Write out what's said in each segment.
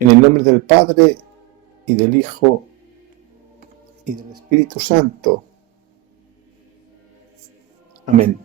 En el nombre del Padre, y del Hijo, y del Espíritu Santo. Amén.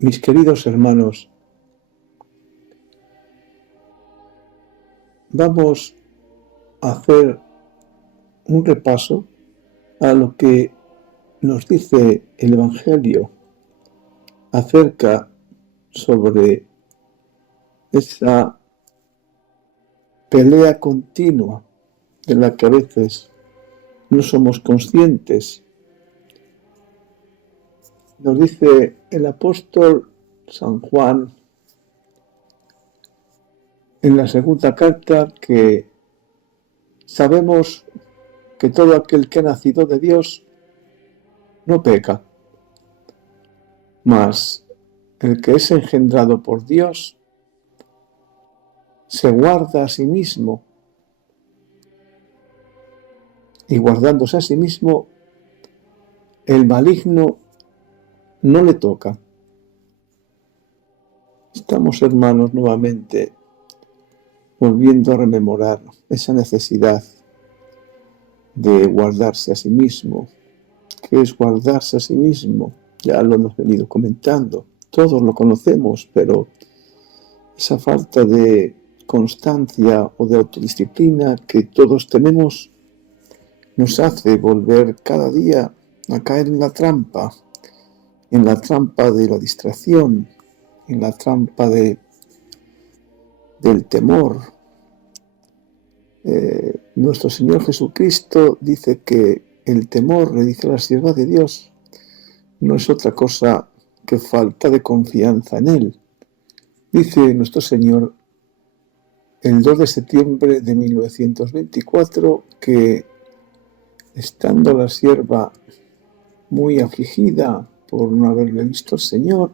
Mis queridos hermanos, vamos a hacer un repaso a lo que nos dice el Evangelio acerca sobre esa pelea continua de la que a veces no somos conscientes. Nos dice el apóstol San Juan en la segunda carta que sabemos que todo aquel que ha nacido de Dios no peca, mas el que es engendrado por Dios se guarda a sí mismo, y guardándose a sí mismo, el maligno no le toca. Estamos, hermanos, nuevamente volviendo a rememorar esa necesidad de guardarse a sí mismo. ¿Qué es guardarse a sí mismo? Ya lo hemos venido comentando, todos lo conocemos, pero esa falta de constancia o de autodisciplina que todos tenemos nos hace volver cada día a caer en la trampa de la distracción, en la trampa del temor. Nuestro Señor Jesucristo dice que el temor, le dice a la sierva de Dios, no es otra cosa que falta de confianza en Él. Dice nuestro Señor el 2 de septiembre de 1924 que, estando la sierva muy afligida por no haberle visto al Señor,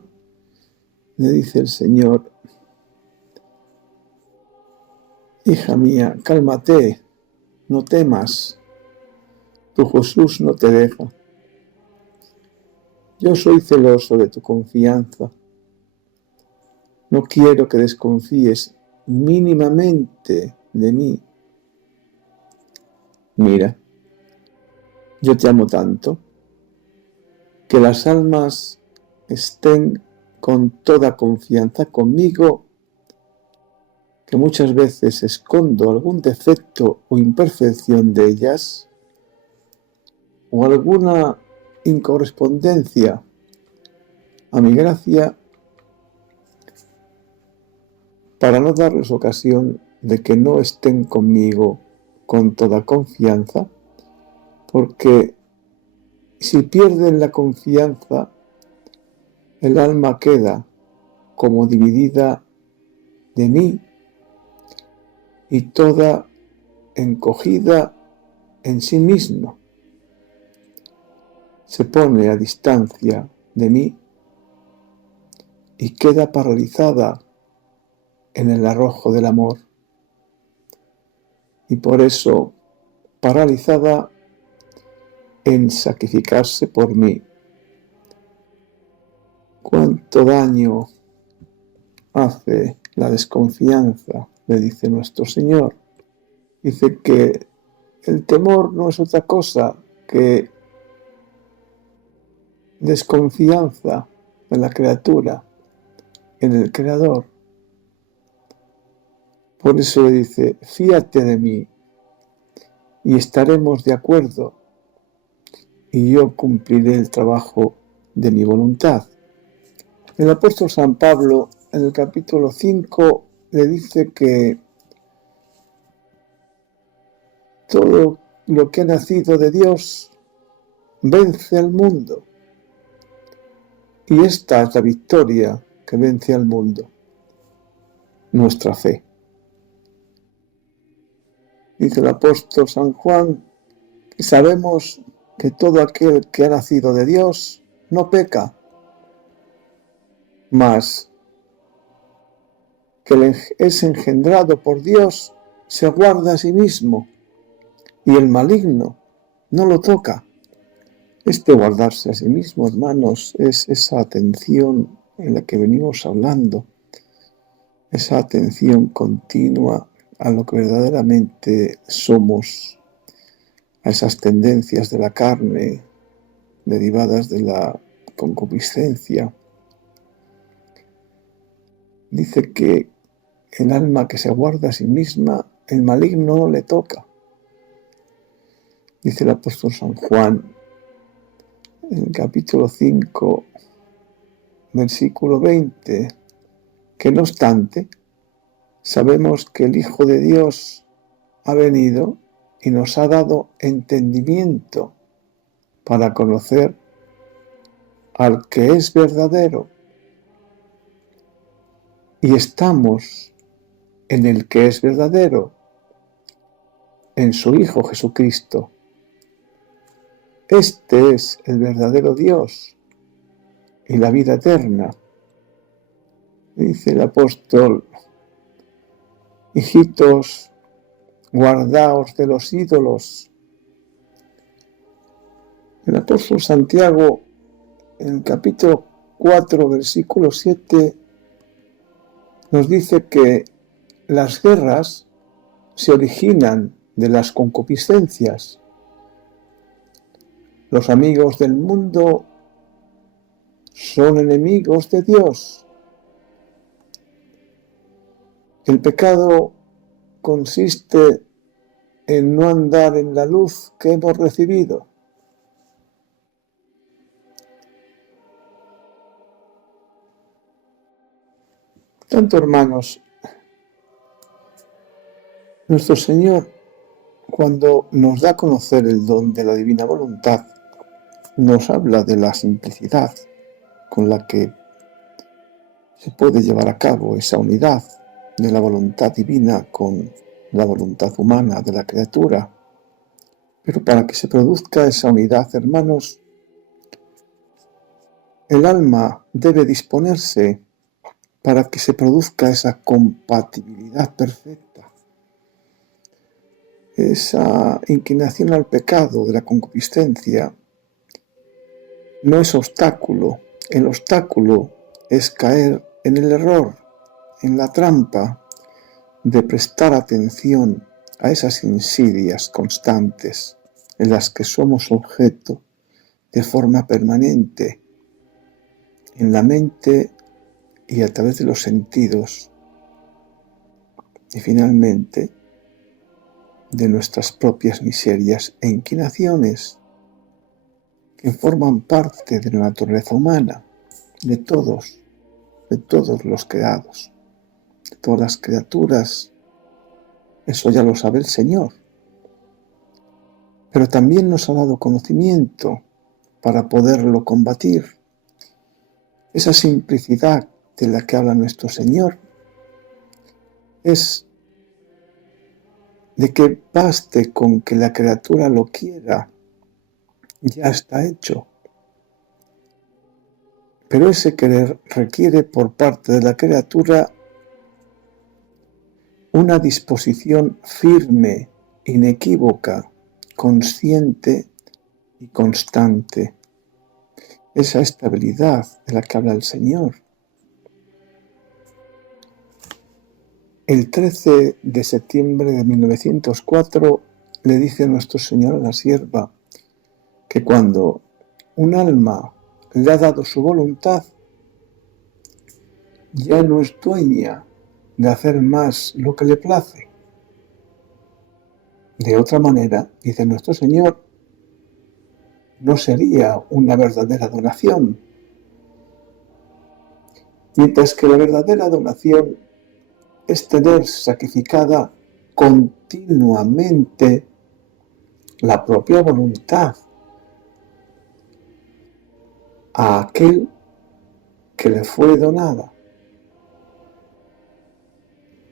le dice el Señor: hija mía, cálmate, no temas, tu Jesús no te deja. Yo soy celoso de tu confianza. No quiero que desconfíes mínimamente de mí. Mira, yo te amo tanto que las almas estén con toda confianza conmigo, que muchas veces escondo algún defecto o imperfección de ellas, o alguna incorrespondencia a mi gracia, para no darles ocasión de que no estén conmigo con toda confianza, porque si pierden la confianza, el alma queda como dividida de mí y toda encogida en sí misma. Se pone a distancia de mí y queda paralizada en el arrojo del amor. Y por eso, paralizada en sacrificarse por mí. ¿Cuánto daño hace la desconfianza?, le dice nuestro Señor. Dice que el temor no es otra cosa que desconfianza en la criatura, en el Creador. Por eso le dice: fíate de mí y estaremos de acuerdo, y yo cumpliré el trabajo de mi voluntad. El apóstol San Pablo, en el capítulo 5, le dice que todo lo que ha nacido de Dios vence al mundo. Y esta es la victoria que vence al mundo: nuestra fe. Dice el apóstol San Juan que sabemos que todo aquel que ha nacido de Dios no peca, mas que es engendrado por Dios se guarda a sí mismo, y el maligno no lo toca. Este guardarse a sí mismo, hermanos, es esa atención en la que venimos hablando. esa atención continua a lo que verdaderamente somos, a esas tendencias de la carne derivadas de la concupiscencia. Dice que el alma que se guarda a sí misma, el maligno no le toca. Dice el apóstol San Juan, en el capítulo 5, versículo 20, que no obstante, sabemos que el Hijo de Dios ha venido y nos ha dado entendimiento para conocer al que es verdadero. Y estamos en el que es verdadero, en su Hijo Jesucristo. Este es el verdadero Dios y la vida eterna. Dice el apóstol, hijitos, guardaos de los ídolos. El apóstol Santiago, en el capítulo 4, versículo 7, nos dice que las guerras se originan de las concupiscencias. Los amigos del mundo son enemigos de Dios. El pecado consiste en no andar en la luz que hemos recibido. Tanto, hermanos, nuestro Señor, cuando nos da a conocer el don de la divina voluntad, nos habla de la simplicidad con la que se puede llevar a cabo esa unidad de la voluntad divina con la voluntad humana de la criatura. Pero para que se produzca esa unidad, hermanos, el alma debe disponerse para que se produzca esa compatibilidad perfecta. Esa inclinación al pecado de la concupiscencia no es obstáculo. El obstáculo es caer en el error, en la trampa de prestar atención a esas insidias constantes en las que somos objeto de forma permanente en la mente y a través de los sentidos y finalmente de nuestras propias miserias e inclinaciones que forman parte de la naturaleza humana, de todos los creados, de todas las criaturas. Eso ya lo sabe el Señor. Pero también nos ha dado conocimiento para poderlo combatir. Esa simplicidad de la que habla nuestro Señor es de que baste con que la criatura lo quiera, ya está hecho. Pero ese querer requiere por parte de la criatura una disposición firme, inequívoca, consciente y constante. Esa estabilidad de la que habla el Señor. El 13 de septiembre de 1904 le dice nuestro Señor a la sierva que cuando un alma le ha dado su voluntad, ya no es dueña de hacer más lo que le place. De otra manera, dice nuestro Señor, no sería una verdadera donación. Mientras que la verdadera donación es tener sacrificada continuamente la propia voluntad a aquel que le fue donada.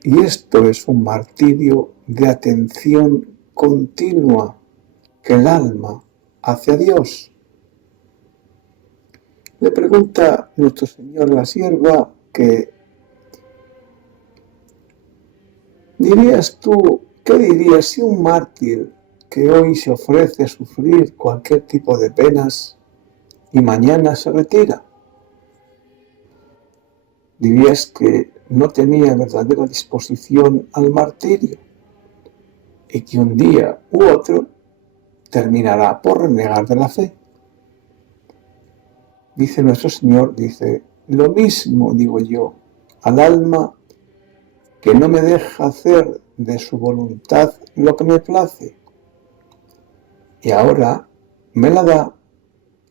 Y esto es un martirio de atención continua que el alma hace a Dios. Le pregunta nuestro Señor a la sierva que ¿qué dirías si un mártir que hoy se ofrece a sufrir cualquier tipo de penas y mañana se retira? dirías que no tenía verdadera disposición al martirio y que un día u otro terminará por renegar de la fe. Dice nuestro Señor, dice, lo mismo digo yo al alma que no me deja hacer de su voluntad lo que me place. Y ahora me la da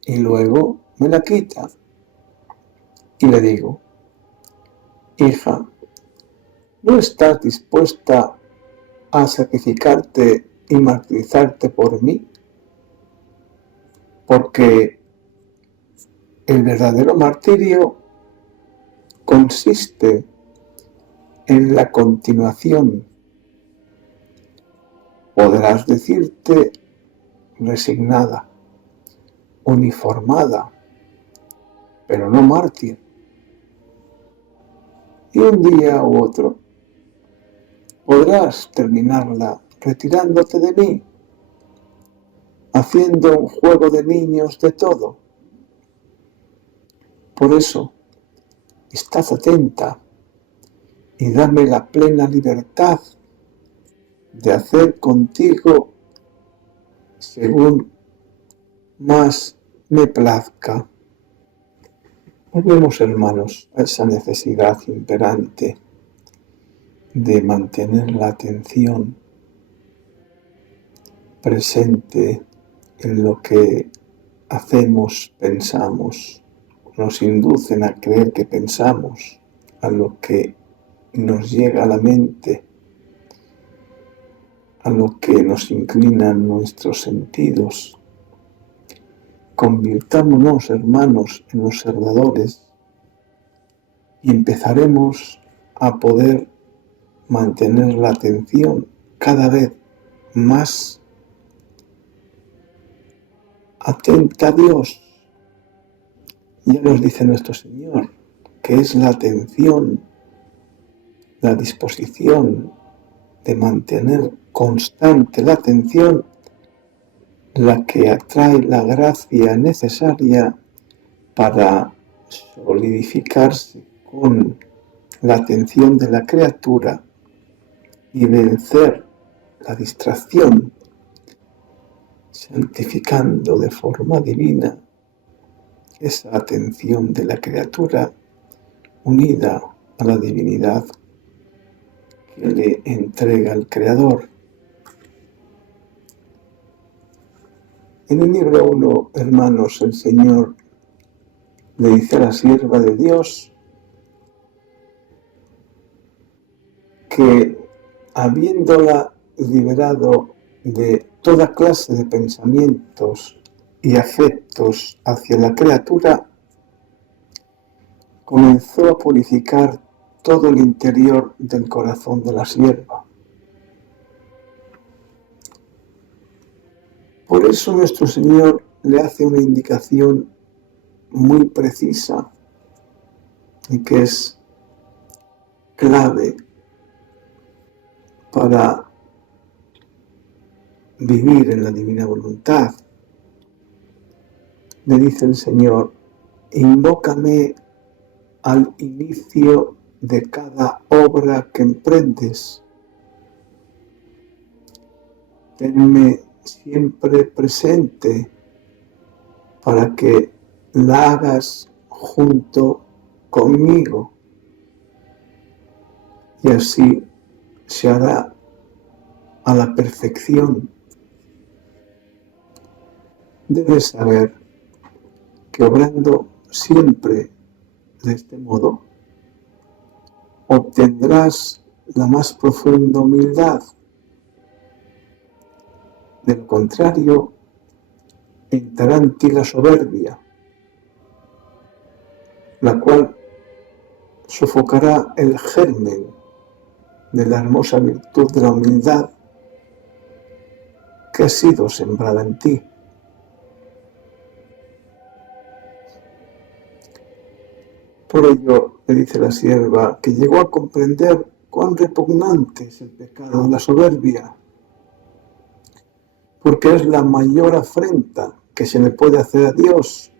y luego me la quita. Y le digo, hija, ¿no estás dispuesta a sacrificarte y martirizarte por mí? Porque el verdadero martirio consiste en la continuación. Podrás decirte resignada, uniformada, pero no mártir. Y un día u otro podrás terminarla retirándote de mí, haciendo un juego de niños de todo. Por eso, estad atenta y dame la plena libertad de hacer contigo según más me plazca. Volvemos, hermanos, a esa necesidad imperante de mantener la atención presente en lo que hacemos, pensamos. Nos inducen a creer que pensamos, a lo que nos llega a la mente, a lo que nos inclinan nuestros sentidos. Convirtámonos, hermanos, en observadores y empezaremos a poder mantener la atención cada vez más atenta a Dios. Ya nos dice nuestro Señor que es la atención, la disposición de mantener constante la atención la que atrae la gracia necesaria para solidificarse con la atención de la criatura y vencer la distracción, santificando de forma divina esa atención de la criatura unida a la divinidad que le entrega el Creador. En el libro 1, hermanos, el Señor le dice a la sierva de Dios que, habiéndola liberado de toda clase de pensamientos y afectos hacia la criatura, comenzó a purificar todo el interior del corazón de la sierva. Por eso nuestro Señor le hace una indicación muy precisa y que es clave para vivir en la divina voluntad. Le dice el Señor, invócame al inicio de cada obra que emprendes. Tenme siempre presente para que la hagas junto conmigo y así se hará a la perfección. Debes saber que obrando siempre de este modo obtendrás la más profunda humildad. De lo contrario, entrará en ti la soberbia, la cual sofocará el germen de la hermosa virtud de la humildad que ha sido sembrada en ti. Por ello, le dice la sierva, que llegó a comprender cuán repugnante es el pecado de la soberbia, porque es la mayor afrenta que se le puede hacer a Dios.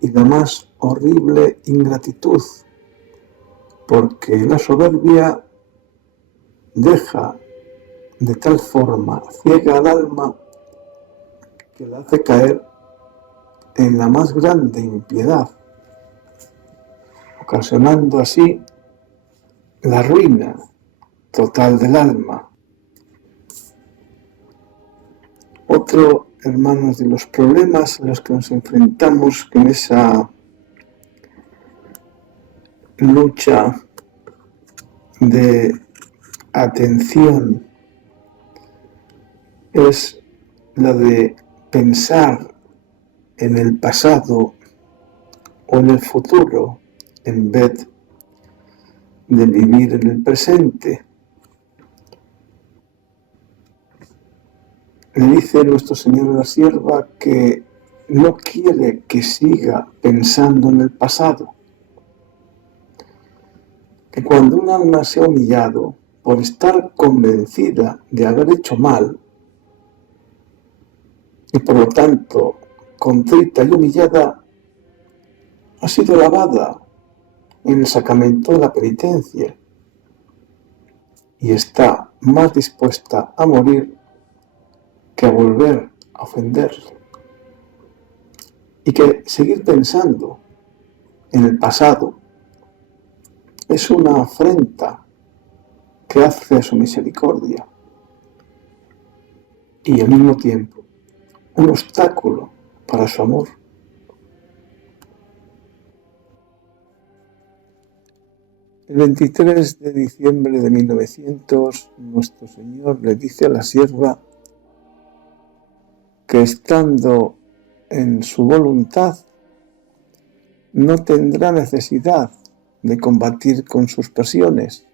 y la más horrible ingratitud, porque la soberbia deja de tal forma ciega al alma que la hace caer en la más grande impiedad, ocasionando así la ruina total del alma. Otro, hermanos, de los problemas a los que nos enfrentamos en esa lucha de atención es la de pensar en el pasado o en el futuro en vez de vivir en el presente. Le dice nuestro Señor a la sierva que no quiere que siga pensando en el pasado, que cuando un alma se ha humillado por estar convencida de haber hecho mal y por lo tanto contrita y humillada, ha sido lavada en el sacramento de la penitencia y está más dispuesta a morir que a volver a ofenderle. Y que seguir pensando en el pasado es una afrenta que hace a su misericordia y al mismo tiempo un obstáculo para su amor. El 23 de diciembre de 1900, nuestro Señor le dice a la sierva que estando en su voluntad no tendrá necesidad de combatir con sus pasiones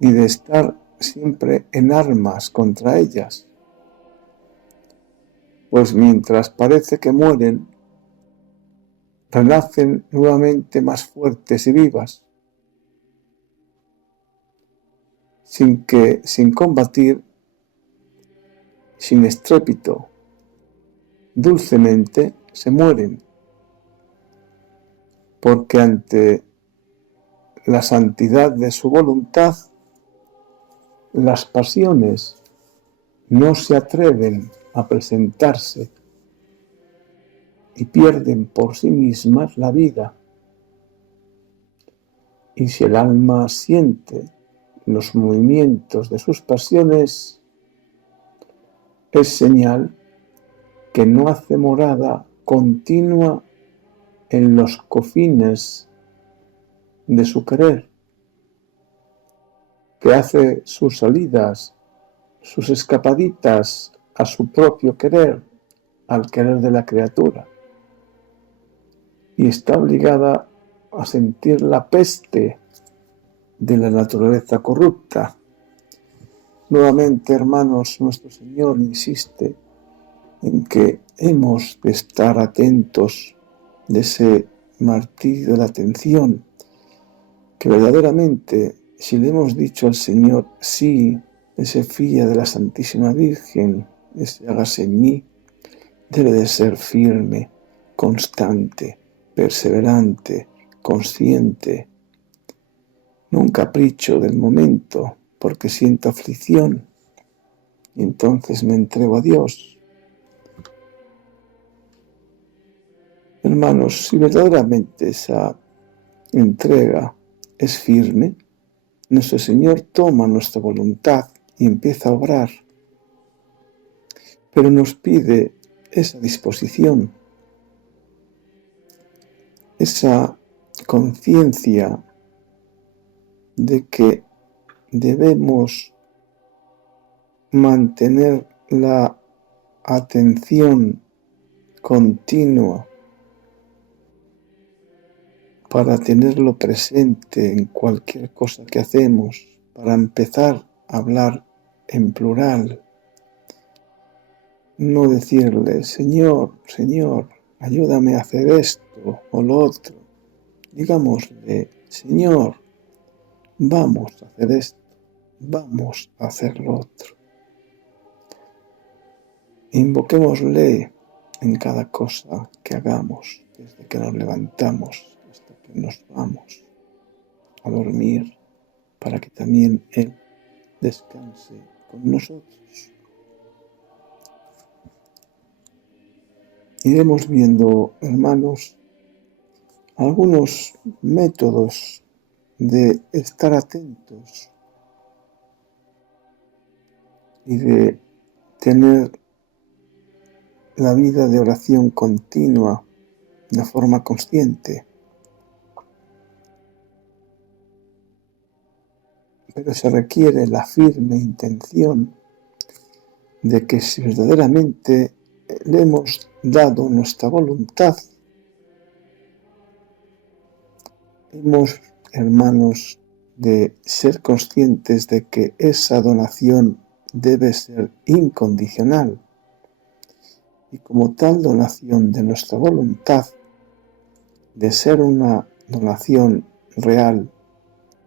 y de estar siempre en armas contra ellas, pues mientras parece que mueren, renacen nuevamente más fuertes y vivas, sin combatir, sin estrépito, dulcemente se mueren, porque ante la santidad de su voluntad, las pasiones no se atreven a presentarse y pierden por sí mismas la vida. Y si el alma siente los movimientos de sus pasiones, es señal que no hace morada continua en los cofines de su querer, que hace sus salidas, sus escapaditas a su propio querer, al querer de la criatura, y está obligada a sentir la peste de la naturaleza corrupta. Nuevamente, hermanos, nuestro Señor insiste en que hemos de estar atentos de ese martirio de la atención, que verdaderamente, si le hemos dicho al Señor sí, ese fía de la Santísima Virgen, ese hágase en mí, debe de ser firme, constante, perseverante, consciente, no un capricho del momento, porque siento aflicción y entonces me entrego a Dios. Hermanos, si verdaderamente esa entrega es firme, nuestro Señor toma nuestra voluntad y empieza a obrar, pero nos pide esa disposición, esa conciencia de que debemos mantener la atención continua para tenerlo presente en cualquier cosa que hacemos, para empezar a hablar en plural. No decirle, Señor, Señor, ayúdame a hacer esto o lo otro. Digámosle, Señor, vamos a hacer esto, vamos a hacer lo otro. Invoquémosle en cada cosa que hagamos, desde que nos levantamos hasta que nos vamos a dormir, para que también Él descanse con nosotros. Iremos viendo, hermanos, algunos métodos de estar atentos y de tener la vida de oración continua de forma consciente. Pero se requiere la firme intención de que si verdaderamente le hemos dado nuestra voluntad, hemos, hermanos, de ser conscientes de que esa donación debe ser incondicional. Y como tal donación de nuestra voluntad, de ser una donación real,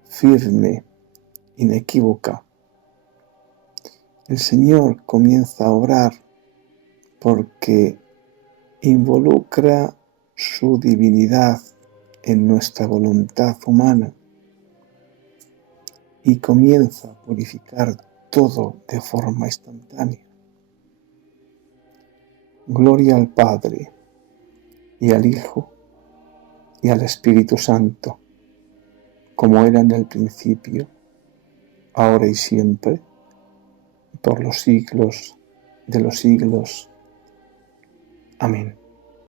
firme, inequívoca, el Señor comienza a obrar porque involucra su divinidad en nuestra voluntad humana y comienza a purificar todo de forma instantánea. Gloria al Padre, y al Hijo, y al Espíritu Santo, como era en el principio, ahora y siempre, por los siglos de los siglos. Amén.